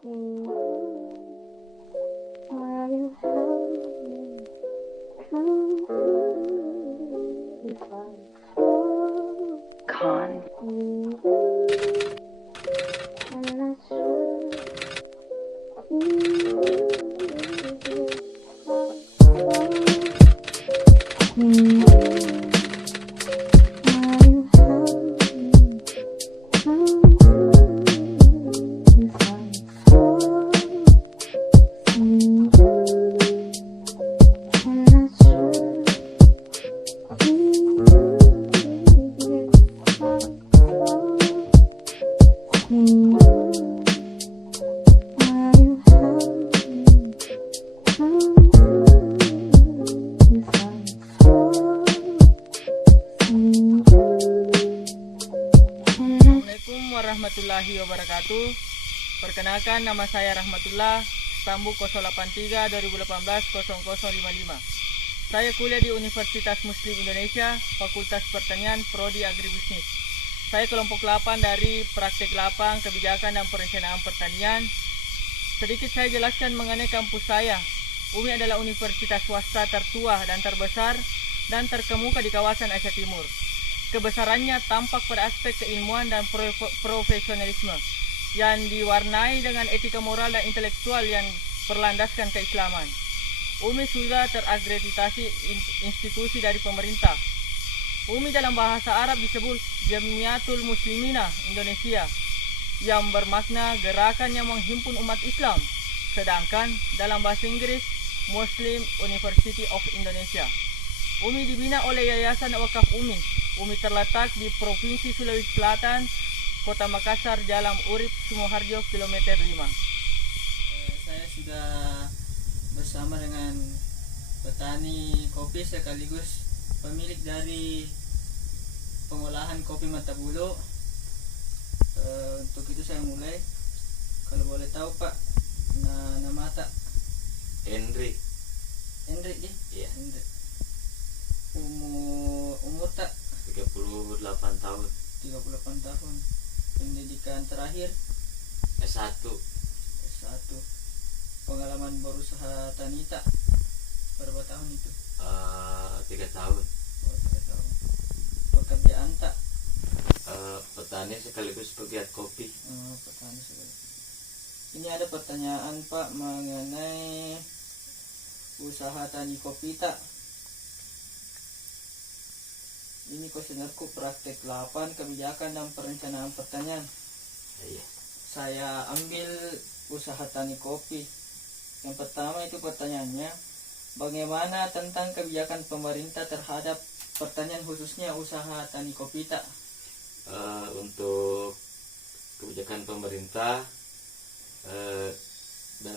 Con. Assalamualaikum warahmatullahi wabarakatuh. Perkenalkan, nama saya Rahmatullah, Stambuk 083 2018 0055. Saya kuliah di Universitas Muslim Indonesia, Fakultas Pertanian, Prodi Agribisnis. Saya kelompok 8 dari Praktek Lapang Kebijakan dan Perencanaan Pertanian. Sedikit saya jelaskan mengenai kampus saya. UMI adalah universitas swasta tertua dan terbesar dan terkemuka di kawasan Asia Timur. Kebesarannya tampak pada aspek keilmuan dan profesionalisme yang diwarnai dengan etika moral dan intelektual yang berlandaskan keislaman. UMI sudah terakreditasi institusi dari pemerintah. UMI dalam bahasa Arab disebut Jamiatul Muslimina Indonesia, yang bermakna gerakan yang menghimpun umat Islam, sedangkan dalam bahasa Inggris Muslim University of Indonesia. UMI dibina oleh Yayasan Wakaf UMI. UMI terletak di Provinsi Sulawesi Selatan, Kota Makassar, Jalan Urip Sumoharjo, kilometer 5. Saya sudah bersama dengan petani kopi sekaligus pemilik dari pengolahan kopi Matabulu. Untuk itu saya mulai. Kalau boleh tahu Pak, nama tak? Hendrik. Hendrik ya? Iya. Hendrik. Umur tak? 38 tahun. 38 tahun. Pendidikan terakhir S1. S1. Pengalaman berusaha tani tak? Berapa tahun itu? 3 tahun. Oh, 3 tahun. Pekerjaan tak? Petani sekaligus pegiat kopi. Petani sekali. Ini ada pertanyaan Pak mengenai usaha tani kopi tak? Ini kuesionerku praktek 8 kebijakan dan perencanaan pertanian. Iya. Saya ambil usaha tani kopi. Yang pertama itu pertanyaannya, bagaimana tentang kebijakan pemerintah terhadap pertanian khususnya usaha tani kopi tak? Untuk kebijakan pemerintah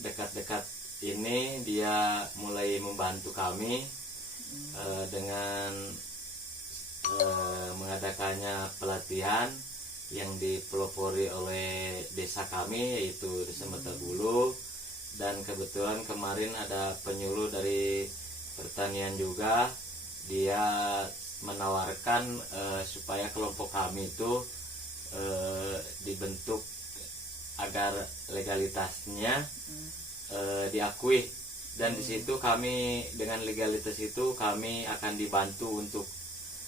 dekat-dekat ini dia mulai membantu kami dengan mengadakannya pelatihan yang dipelopori oleh desa kami, yaitu Desa Matabulu, dan kebetulan kemarin ada penyuluh dari pertanian juga. Dia menawarkan supaya kelompok kami itu dibentuk agar legalitasnya diakui, dan di situ kami dengan legalitas itu kami akan dibantu untuk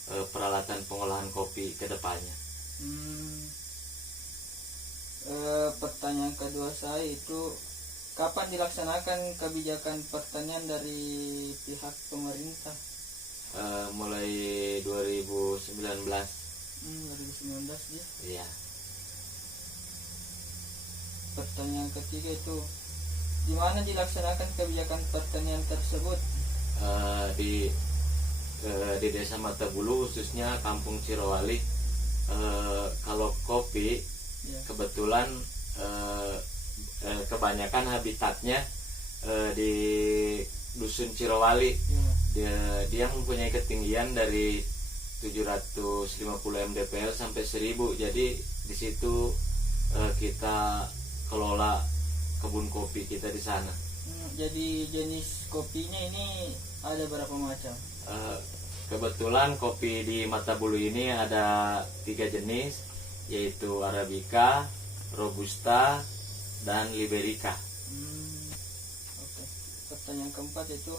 peralatan pengolahan kopi ke depannya. Pertanyaan kedua saya itu, kapan dilaksanakan kebijakan pertanian dari pihak pemerintah? Mulai 2019. 2019 ya. Iya. Pertanyaan ketiga itu, di mana dilaksanakan kebijakan pertanian tersebut? Di Desa Matabulu, khususnya Kampung Cirowali. Kalau kopi Ya. kebetulan kebanyakan habitatnya di Dusun Cirowali. Ya. Dia mempunyai ketinggian dari 750 mdpl sampai 1000. Jadi di situ kita kelola kebun kopi kita di sana. Jadi jenis kopinya ini ada berapa macam? Kebetulan kopi di Matabulu ini ada 3 jenis, yaitu Arabica, Robusta, dan Liberica. Oke. Pertanyaan keempat itu,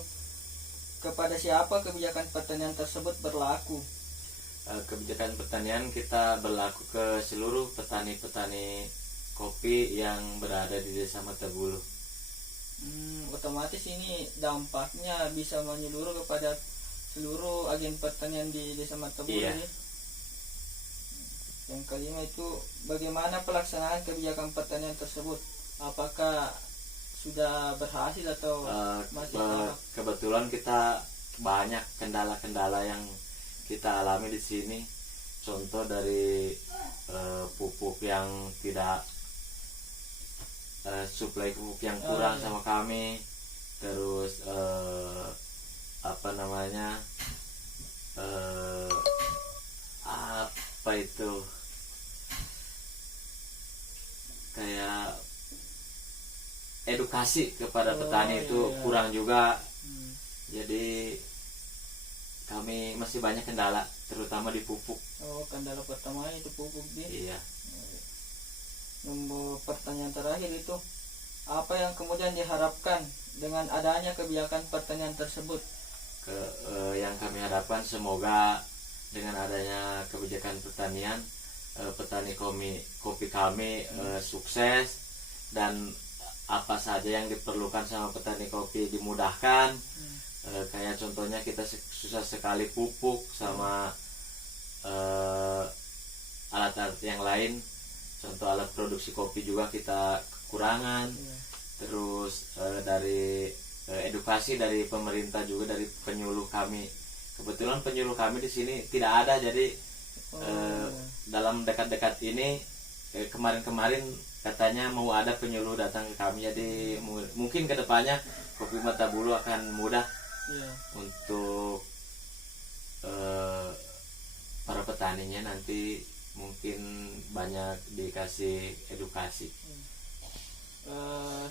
kepada siapa kebijakan pertanian tersebut berlaku? Kebijakan pertanian kita berlaku ke seluruh petani-petani kopi yang berada di Desa Matabulu. Otomatis ini dampaknya bisa menyeluruh kepada seluruh agen pertanian di Desa Matabulu. Iya. Ya? Yang kelima itu, bagaimana pelaksanaan kebijakan pertanian tersebut? Apakah sudah berhasil atau masih tahap? Kebetulan kita banyak kendala-kendala yang kita alami di sini. Contoh dari pupuk yang tidak suplai pupuk yang kurang sama kami, terus apa itu kayak edukasi kepada petani itu kurang juga. Jadi kami masih banyak kendala, terutama di pupuk. Kendala pertama itu pupuk dia. Iya. Nomor pertanyaan terakhir itu, apa yang kemudian diharapkan dengan adanya kebijakan pertanian tersebut? Yang kami harapkan semoga dengan adanya kebijakan pertanian, petani kopi kami sukses, dan apa saja yang diperlukan sama petani kopi dimudahkan. Kayak contohnya kita susah sekali pupuk sama alat-alat yang lain. Contoh alat produksi kopi juga kita kekurangan. Terus dari edukasi dari pemerintah juga, dari penyuluh kami. Kebetulan penyuluh kami di sini tidak ada, jadi dalam dekat-dekat ini kemarin-kemarin katanya mau ada penyuluh datang ke kami. Jadi mungkin kedepannya Kopi Matabulu akan mudah untuk para petaninya, nanti mungkin banyak dikasih edukasi.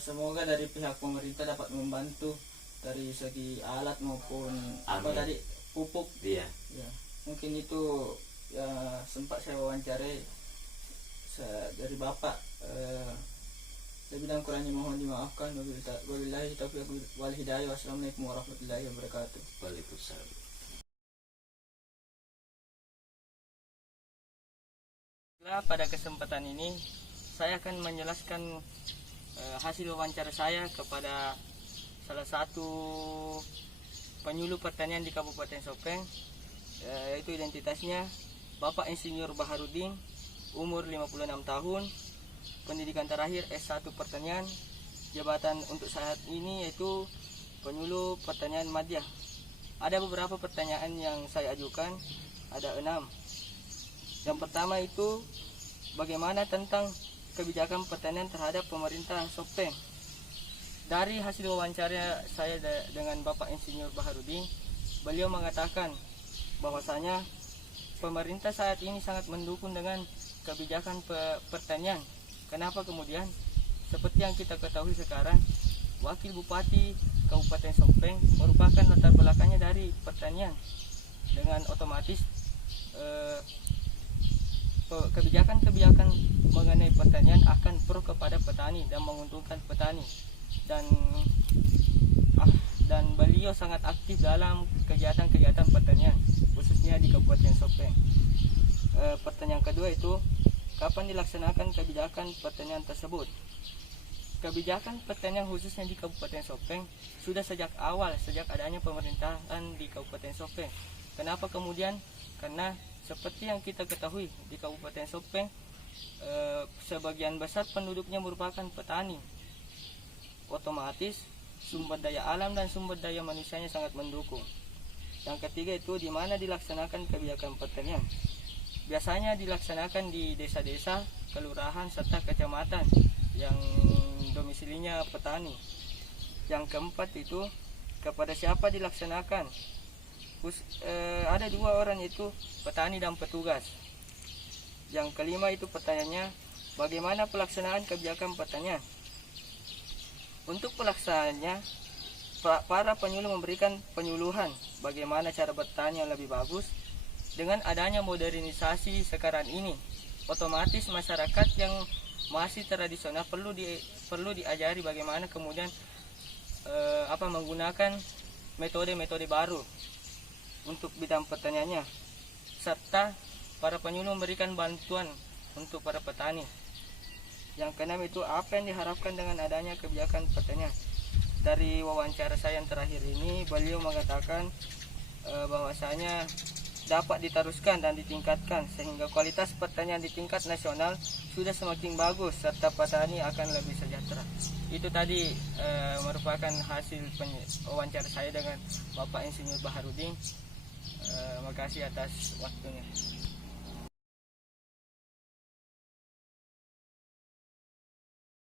Semoga dari pihak pemerintah dapat membantu dari segi alat maupun apa tadi, pupuk. Iya. Ya, mungkin itu ya sempat saya wawancarai dari Bapak. Saya bilang kurangnya mohon dimaafkan. Wabillahi taufiq wal hidayah. Wassalamualaikum warahmatullahi wabarakatuh. Waalaikumsalam. Pada kesempatan ini saya akan menjelaskan hasil wawancara saya kepada salah satu penyuluh pertanian di Kabupaten Sopeng, yaitu identitasnya Bapak Insinyur Baharudin, umur 56 tahun, pendidikan terakhir S1 Pertanian, jabatan untuk saat ini yaitu penyuluh pertanian Madya. Ada beberapa pertanyaan yang saya ajukan, ada 6. Yang pertama itu, bagaimana tentang kebijakan pertanian terhadap pemerintah Sopeng? Dari hasil wawancara saya dengan Bapak Insinyur Baharudin, beliau mengatakan bahwasanya pemerintah saat ini sangat mendukung dengan kebijakan pertanian. Kenapa kemudian? Seperti yang kita ketahui sekarang, Wakil Bupati Kabupaten Sopeng merupakan latar belakangnya dari pertanian. Dengan otomatis kebijakan-kebijakan mengenai pertanian akan pro kepada petani dan menguntungkan petani. Dan beliau sangat aktif dalam kegiatan-kegiatan pertanian, khususnya di Kabupaten Sopeng. Pertanyaan kedua itu, kapan dilaksanakan kebijakan pertanian tersebut? Kebijakan pertanian khususnya di Kabupaten Sopeng sudah sejak awal, sejak adanya pemerintahan di Kabupaten Sopeng. Kenapa kemudian? Karena seperti yang kita ketahui di Kabupaten Sopeng, sebagian besar penduduknya merupakan petani. Otomatis sumber daya alam dan sumber daya manusianya sangat mendukung. Yang ketiga itu, di mana dilaksanakan kebijakan pertanian? Biasanya dilaksanakan di desa-desa, kelurahan, serta kecamatan yang domisilinya petani. Yang keempat itu, kepada siapa dilaksanakan? Ada 2 orang, itu petani dan petugas. Yang kelima itu pertanyaannya, bagaimana pelaksanaan kebijakan pertanian? Untuk pelaksanaannya, para penyuluh memberikan penyuluhan bagaimana cara bertani yang lebih bagus. Dengan adanya modernisasi sekarang ini, otomatis masyarakat yang masih tradisional, perlu diajari bagaimana kemudian menggunakan metode-metode baru untuk bidang pertaniannya, serta para penyuluh memberikan bantuan untuk para petani. Yang keenam itu apa yang diharapkan dengan adanya kebijakan pertanian. Dari wawancara saya yang terakhir ini, beliau mengatakan bahwasanya dapat diteruskan dan ditingkatkan sehingga kualitas pertanian di tingkat nasional sudah semakin bagus serta petani akan lebih sejahtera. Itu tadi merupakan hasil wawancara saya dengan Bapak Insinyur Baharudin. Makasih atas waktunya.